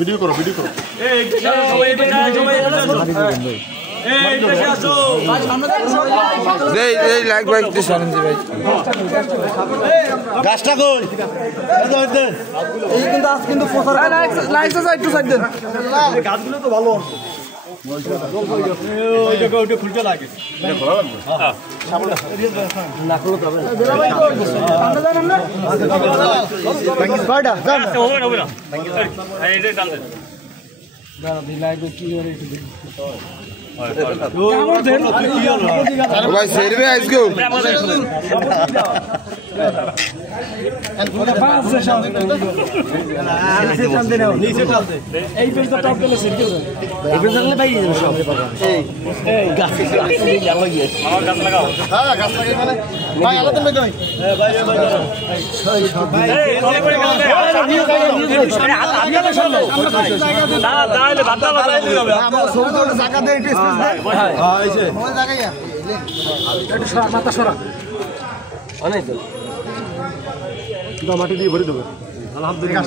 video করো like ভাই গাছটা কই এই কিন্তু আজ কিন্তু লাইক একটু সাইড দেন গাছগুলো তো ভালো ওইটা খুলতে লাগে না খুলো তবে সামনে যান আমরা কয়টা যান হবে না এইটা টান দেন দাঁড়া লাইক কি করে ভাই সেরবে আজকে মাটি দিয়ে ভরে দেবে আলহামদুলিল্লাহ